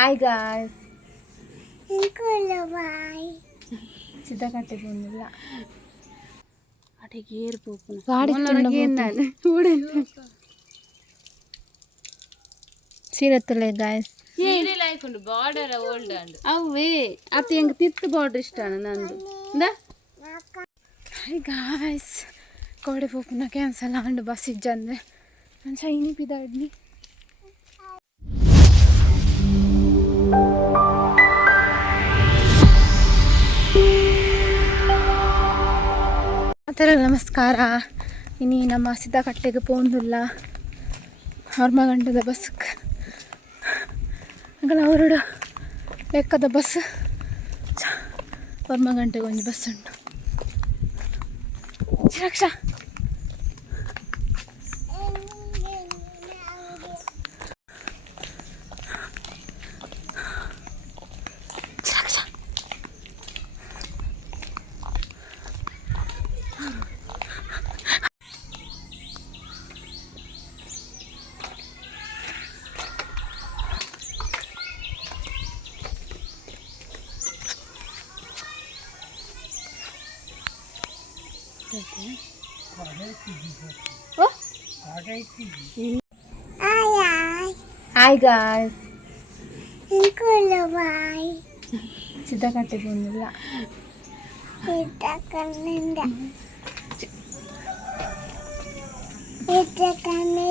Hi guys. ಸಿದ್ಧ ಕಟ್ಟೆ ಬಂದಿಲ್ಲ ಅಡಿಗೆ ಏರ್ಬೇಕು ಗಾಡಿ ಸೀರತ್ತಲೆ ಗಾಯ್ಸ್ ಬಾರ್ಡರ್ ಓಲ್ಡ್ ಅವೇ ಅತಿ ಹೆಂಗೆ ತಿತ್ತು ಬಾರ್ಡರ್ ಇಷ್ಟ ನಂದು ಹಾಯ್ ಗಾಯ್ಸ್ ಕೋಡೆ ಪೋಪುನ ಕ್ಯಾನ್ಸಲ್ ಆಂಡು ಬಸ್ ಇಜ್ಜಂದ್ರೆ ನಾನು ಶೈನಿ ಬಿದ್ದಾಡ್ನಿ ಆ ನಮಸ್ಕಾರ. ಇನ್ನು ನಮ್ಮ ಸಿದ್ಧ ಕಟ್ಟೆಗೆ ಪೋಂದಿಲ್ಲ ಅವ್ರ ಗಂಟೆದ ಬಸ್ಗೆ ಅಂಕಲ್ ಅವರಡು ಲೆಕ್ಕದ ಬಸ್ ಅವ್ರ ಗಂಟೆಗೆ ಒಂದು ಬಸ್ ಉಂಟು. ರಕ್ಷಾ ಹಾಯ್ ಗಾಯ್ಸ್. ಸಿದ್ಧ ಕಟ್ಟೆ ಬಂದಿಲ್ಲ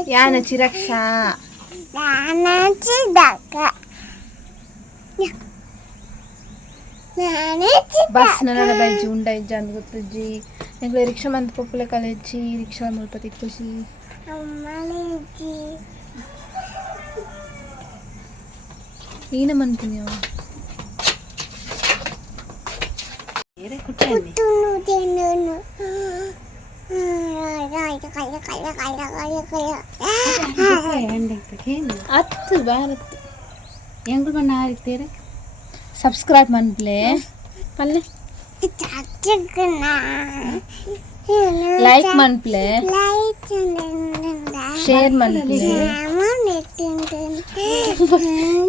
ಯಾನ ಚಿರಕ್ಷಾ ಬಸ್ ನನ್ನ ಬೈಜಿ ಉಂಡ ಇಜ್ಜ ಅಂದ್ ಗೊತ್ತಜ್ಜಿ ಎಂಗ್ಲೆ ರಿಕ್ಷಾ ಮಂತ್ ಪೊಪ್ಪುಲೆ ಕಲೆಜ್ಜಿ ರಿಕ್ಷಾ ಮುಲ್ಪ ತಿಕ್ಕುಜಿ ಏನ ಮಂತೀನಿ ಅವ ಹತ್ತು ಭಾರತ್ ಹೆಂಗ್ ಬಣ್ಣ ಹಾರಿತೀರ ಸಬ್ಸ್ಕ್ರೈಬ್ ಮನ್ಪ್ಲೆ ಪಲ್ಲೆ ಲೈಕ್ ಮನ್ಪ್ಲೆ ಶೇರ್ ಮನ್ಪ್ಲೆ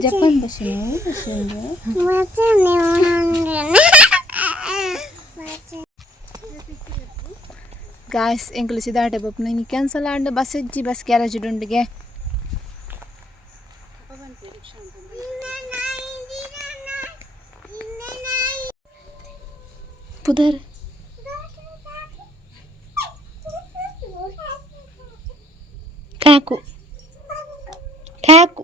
ಜಪಾನ್ ಭಾಷೆ ಗಾಯ್ಸ್ ಎಂಕಲು ಸಿದಾಟೆ ಬಪ್ಪು ನೀನು ಕ್ಯಾನ್ಸಲ್ ಆಂಡು ಬಸ್ ಇಜ್ಜಿ ಬಸ್ ಗ್ಯಾರೇಜ್ ಉಂಡಿಗೆ ಪುದರ್ ಕಾಕು ಕಾಕು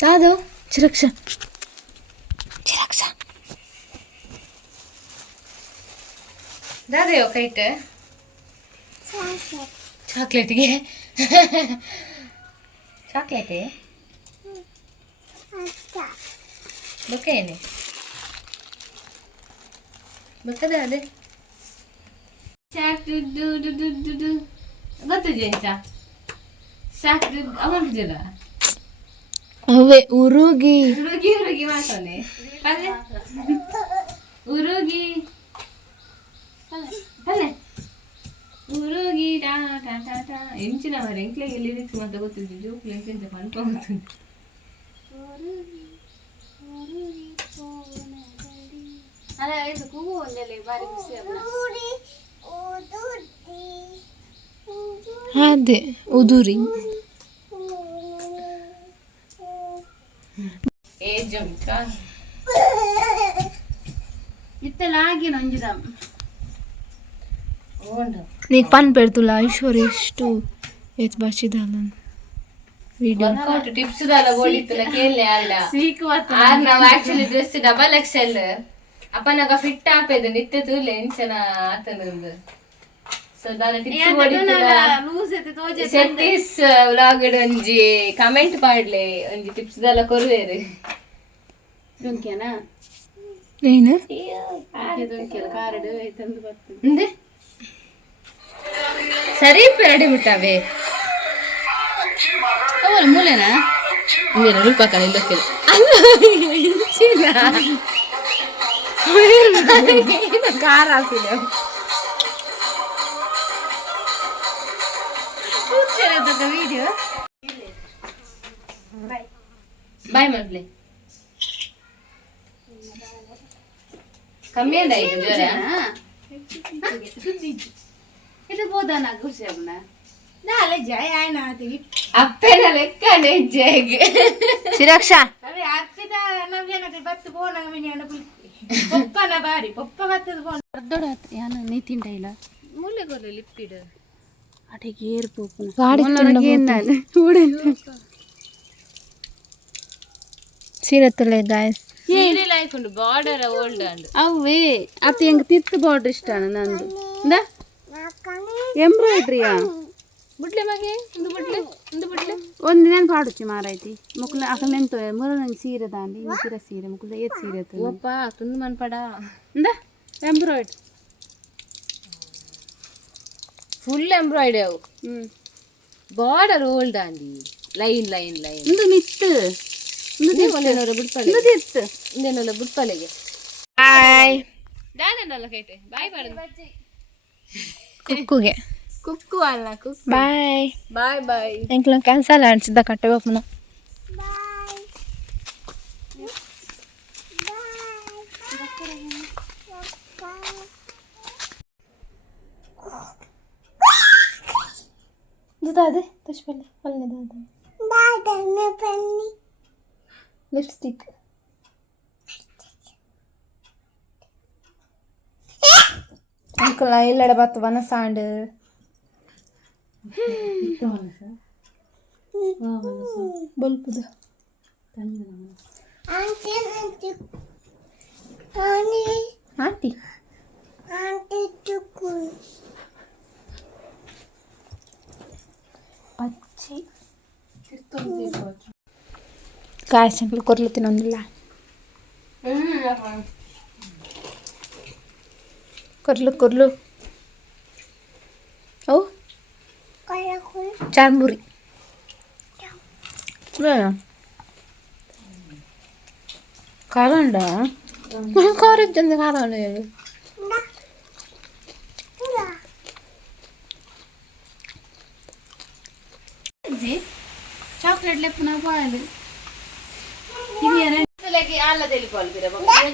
ಯಾವುದು ಚಿರಕ್ಷ ಚಿರಕ್ಷ ದಾದೆಯೋ ಕೈಟ್ ಚಾಕ್ಲೇಟ್ಗೆ ಚಾಕ್ಲೇಟೇ ಬೊಕ್ಕೇನೆ ಬೊಕ್ಕದ ಅದೇ ಗೊತ್ತಿದೆ ಎಂಚ ಶಾಕ್ ಅಮೌಂಟ್ ಅವೇ ಉರುಗಿ ಉರುಗಿ ಉರುಗಿ ಮಾಡ್ತಾನೆ ಉರುಗಿ ಅಲ್ಲೇ ಉರುಗಿ ಟಾ ಟಾ ಟಾ ಟಾ ಎಂಚಿನ ಮರ ಎಂಕ್ಲೆಗೆ ಲಿರಿಕ್ಸ್ ಮಾತ್ರ ಗೊತ್ತಿದ್ದು ಜೋಕ್ಲಿ ಎಂಚೆಂಚ ಅನ್ಕೊಂಡ್ಬರ್ತೀನಿ ಅಲ್ಲ ಇದು ಕೂಗು ಒಂದಲ್ಲಿ ಬಾರಿ ಖುಷಿ ಅದೇ ಉದುರಿ ಏ ಜಂಕ ಇತ್ತೆಲ್ಲ ಆಗಿ ನಂಜಿದ ನೀಕ್ ಪನ್ ಪೆಡ್ತುಲ್ಲ ಐಶ್ವರ್ಯ ಎಷ್ಟು ಎಚ್ ಬಾಚಿದಲ್ಲ ವಿಡಿಯೋ ವರ್ಕೌಟ್ ಟಿಪ್ಸ್ ದಾಲ ಬೋಲಿತ್ತಲ್ಲ ಕೇಳಲೆ ಆಲ್ಡ ಸೀಕ್ವತ್ ಆರ್ ನಾವು ಆಕ್ಚುಲಿ ಡ್ರೆಸ್ ಡಬಲ್ ಎಕ್ಸೆಲ್ ಅಪ್ಪನಗ ಫಿಟ್ ಆಪೆದು ನಿತ್ಯ ತೂಲೆ ಎಂಚನ ಆತನಂದು ಸೊ ದಾಲ ಟಿಪ್ಸ್ ಬೋಲಿತ್ತಲ್ಲ ಲೂಸ್ ಎತ್ತೆ ತೋಜೆ ಸೆಟ್ಟಿಸ್ ವ್ಲಾಗ್ ಒಂಜಿ ಕಮೆಂಟ್ ಪಾಡ್ಲೆ ಒಂಜಿ ಟಿಪ್ಸ್ ದಾಲ ಕೊರುವೆರು ದುಂಕ್ಯಾನಾ ಏನು ದುಂಕ್ಯಲ ಕಾರಡು ಐತಂದು ಬತ್ತು ಇಂದೆ ಸರಿ ಪೆರಡಿ ಬಿಟ್ಟಾವೆ ಅವಳ ಮೂಲೆನಾ ರೂಪ ಕಲಿಲ್ಲ ಅಲ್ಲ कार हाकिले व्हिडिओ बाय म्हटले कमी आहे ಇದು ಬೋದಾನ ಖುಷಿ ಅವನ ನಾಳೆ ಜಯ ಆಯ್ನ ಆತಿವಿ ಅಪ್ಪೇನ ಲೆಕ್ಕನೆ ಜೇಗೆ ಶಿರಕ್ಷಾ ಅರೆ ಅಪ್ಪಿದ ನವ್ಯನತೆ ಬತ್ತು ಬೋನಗ ಮಿನಿಯನ ಪಪ್ಪನ ಬಾರಿ ಪಪ್ಪ ಬತ್ತದ ಬೋನ ಅರ್ಧೋಡ ಯಾನ ನೀ ತಿಂಡ ಇಲ್ಲ ಮೂಲೆ ಗೊಲೆ ಲಿಪ್ಪಿಡ ಅಟೆಗೆ ಏರ್ ಪೋಪನ ಗಾಡಿ ನಾನು ಓಡೆ ಸೀರತ್ತಲೆ ಗಾಯ್ಸ್ ಸೀರೆ ಲೈಫ್ ಉಂಡು ಬಾರ್ಡರ್ ಓಲ್ಡ್ ಅಂಡ್ ಅವೇ ಅತಿ ಹೆಂಗ್ ತಿರ್ತು ಬಾರ್ಡರ್ ಇಷ್ಟ ನಂದು ಇಂದ ಎಂಬ್ರಾಯ್ಡ್ರಿಯಾ ಬುಡ್ಲೆ ಮಗೆ ಒಂದು ಬುಡ್ಲೆ ಒಂದು ನೆನ್ ಪಾಡುಚ್ಚಿ ಮಾರಾಯ್ತಿ ಮುಕ್ಲ ಅಕಲ್ ನೆಂತ ಮೂರ ನಂಗೆ ಸೀರೆ ದಾಂಡಿ ಮುಕ್ಕಿರ ಸೀರೆ ಮುಕ್ಲ ಏತ್ ಸೀರೆ ಒಪ್ಪ ತುಂದು ಮನ್ಪಡ ಇಂದ ಎಂಬ್ರಾಯ್ಡ್ ಫುಲ್ ಎಂಬ್ರಾಯ್ಡ್ ಅವು ಬಾರ್ಡರ್ ಓಲ್ಡ್ ಅಂಡಿ ಲೈನ್ ಲೈನ್ ಲೈನ್ ಇಂದು ನಿತ್ತು ಇಂದೇನೋರ ಬಿಡ್ಪಲೆ ಇಂದು ತಿತ್ತು ಇಂದೇನೋರ ಬಿಡ್ಪಲೆಗೆ ಬಾಯ್ ದಾದನಲ್ಲ ಕೈಟೆ ಬಾಯ್ ಬಾರ್ದು ಕುಕ್ಕುಗೆ ಕುಕ್ಕು ಅಲ್ಲ ಕುಕ್ಕು ಬಾಯ್ ಬಾಯ್ ಬಾಯ್ ಎಂಕ್ಲ ಕ್ಯಾನ್ಸಲ್ ಅನ್ಸಿದ್ದ ಕಟ್ಟೆ ಬಾಪನ ದಾದೆ ತಶ್ಪಲ್ಲೆ ಅಲ್ಲೇ ದಾದೆ ಲಿಪ್ಸ್ಟಿಕ್ ಅಂಕಲ್ ಇಲ್ಲಡೆ ಬತ್ತು ಬನ ಸಾಂಡ್ ಬಲ್ಪದ ಆಂಟಿ ಪಚ್ಚಿ ಕಾಯಿಸಂಕ್ಲು ಕೊರ್ಲು ತಿನ್ನೊಂದಿಲ್ಲ ಕೊರ್ಲು ಅವು ಚಾರ್ಮುರಿ ಖಾರ ಉಂಡ ಖಾರ ಇದ್ದಂತೆ ಖಾರ ಉಂಡ ಚಾಕ್ಲೇಟ್ ಲೆಪ್ಪನ ಬಾಯಲು ಅಲ್ಲ ತಿಳಿಕೊಳ್ತೀರ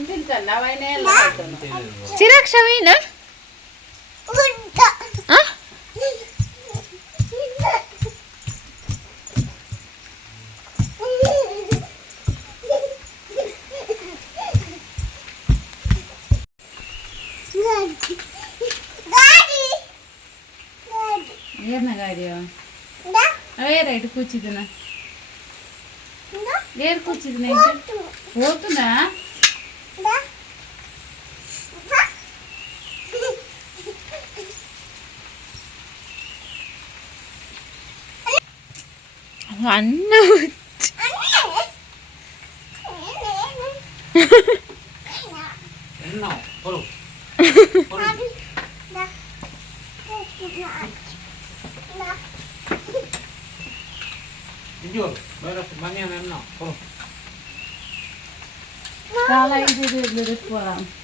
ತಿಂತಲ್ಲ ಅವನೇ ಎಲ್ಲ ಚಿರಾಕ್ಷವೀನ ಏರ್ನ ಗಾಡಿಯ ಅವೇ ರೈಟ್ ಕೂಚಿದನ ಏರ್ ಕೂಚಿದನ ಹೋತುನಾ ಅನ್ನ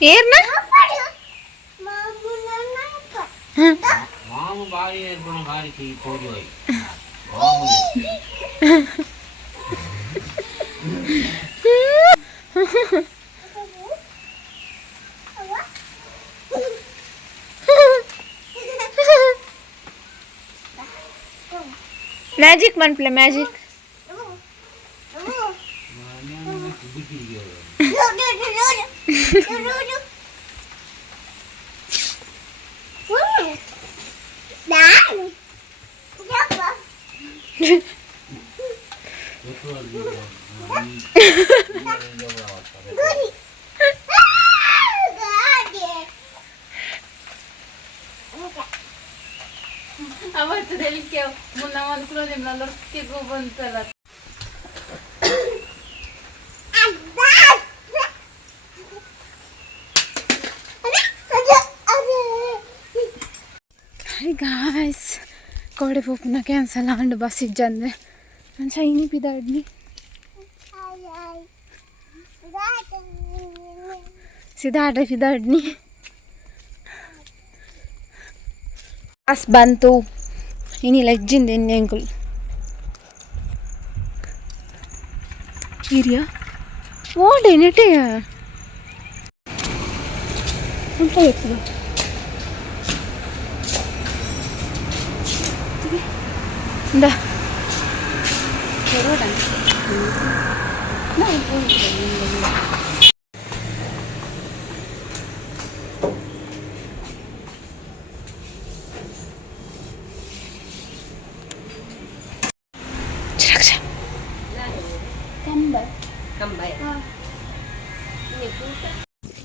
ಏರ್ನ ಮಾಮು ಬಾರಿ ಏರ್ಪಣ ಬಾರಿ ಕೈ ಕೋಡಿ ಹೋಯ್ ಮ್ಯಾಜಿಕ್ ಮನ್ಪ್ಲೆ ಮ್ಯಾಜಿಕ್ ಅವತ್ತು ದೆಲ್ಕೆ ಮುನ್ನ ಒಂದು ಕ್ಲೋದಿಮ್ ಲೊರ್ಕೆಗೂ ಬಂತಲ್ಲ ಗಾಯ್ಸ್ ಕೋಡೆ ಪೋಪುನ ಕ್ಯಾನ್ಸಲ್ ಆಂಡ್ ಬಸ್ ಇಜ್ಜಂದೆ ನಾನು ಶೈನಿ ಪಿದಾಡ್ನಿ ಸಿದಾಡ್ನಿ ಬಸ್ ಬಂತು ಇನ್ನಿಲ್ಲ ಎಜ್ಜಿಂದ ಎಣ್ಣೆ ಅಂಕುಲ್ ಹಿರಿಯ ಓಡೆ ನೆಟೆಯ ಉಂಟ ಎತ್ತದು ಇಂದ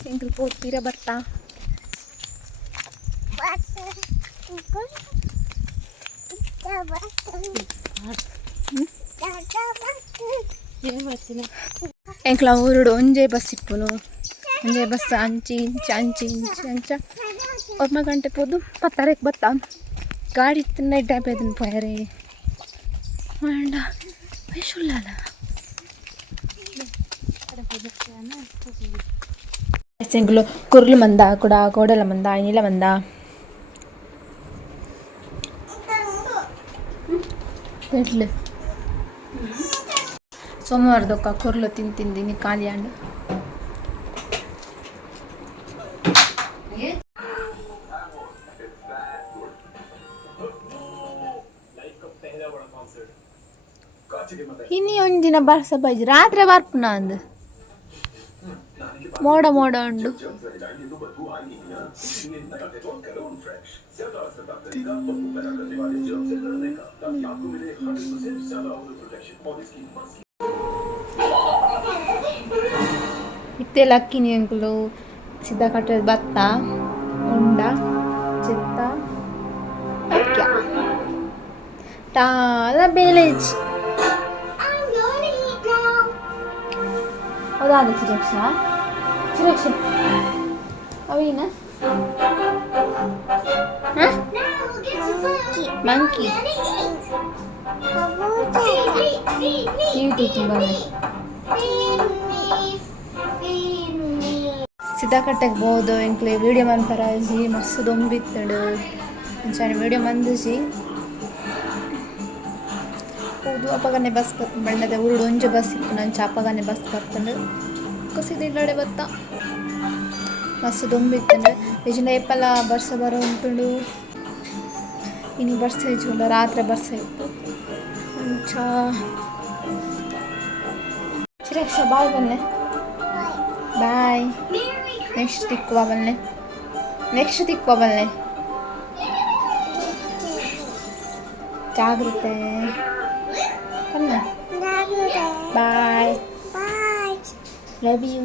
ಎಂಕಲ್ ಪೋತೀರ ಬರ್ತಾ ಎಂಕ್ಲ ಊರುಡು ಒಂಜೇ ಬಸ್ ಇಪ್ಪುನು ಒಂಜೇ ಬಸ್ ಅಂಚಿ ಅಂಚ ಒಮ್ಮ ಗಂಟೆ ಪೋದು ಪತ್ತಾರಕ್ಕೆ ಬತ್ತಾ ಗಾಡಿ ನೈಟ್ ಟೈಪ್ ಅದನ್ನು ಪೋಯರೆ ಮಾಡ ಶುಲ್ಲಲ್ಲ ಎಂಕ್ಲು ಕುರ್ಲು ಮಂದ ಕೂಡ ಕೋಡಲ ಮಂದ ನೀಲ ಮಂದ ಎಟ್ಲು ಸೋಮವಾರದೊಕ್ಕ ಕುರ್ಲು ತಿಂದಿನಿ ಖಾಲಿ ಅಂಡು ಇನ್ನಿ ಒಂದಿನ ಬರ್ಸ ಬಜ್ಜಿ ರಾತ್ರಿ ಬರ್ಪುನ ಅಂದು ಮೋಡ ಉಂಡು ಇತ್ತೆ ಲಕ್ಕಿನಿ ಅಂಕುಲು ಸಿದ್ಧ ಕಟ್ಟದ ಭತ್ತ ಉಂಡ ಚಿತ್ತ ಅಕ್ಯ ಟಾಲ ಬೇಲೇಜ್ ಹೌದಾದ ಚಿರಕ್ಷ ಅವೇನ ಮಂಕಿ ಸಿದ್ಧಾಕಟ್ಟೆಗೆ ಬೋದು ಎಂಕ್ಲೆ ವೀಡಿಯೋ ಮನ್ಪರಾಜಿ ಮಸ್ತ್ ದೊಂಬಿತ್ತಡು ಅಂಚಾನೆ ವೀಡಿಯೋ ಮಂದಿಸಿ ಹೌದು ಅಪ್ಪಗನೆ ಬಸ್ ಬಣ್ಣದ ಉರುಡು ಒಂಜು ಬಸ್ ಇತ್ತು ನಂಚ ಅಪ್ಪಗನೆ ಬಸ್ ಬರ್ತಂಡು ಕಸಿದಿಲ್ಲಡೆ ಬತ್ತ ಮಸ್ತ್ ದೊಂಬಿತ್ತಂಡು ಇಜಿಂದ ಎಪ್ಪಲ ಬರ್ಸ ಬರೋ ಉಂಟುಂಡು ಇನ್ನು ಬರ್ಸ ಇಜ್ಜುಂಡ ರಾತ್ರಿ ಬರ್ಸ ಇತ್ತು ಅಂಚ ಚಿರಕ್ಷ ಬಾಯ್ ಬನ್ನೆ ಬಾಯ್ ನೆಕ್ಸ್ಟ್ ತಿಕ್ಕುವ ಬಲ್ಲೆ ಜಾಗ್ರತೆ ಬನ್ನೆ ಬಾಯ್ ಲವ್ ಯು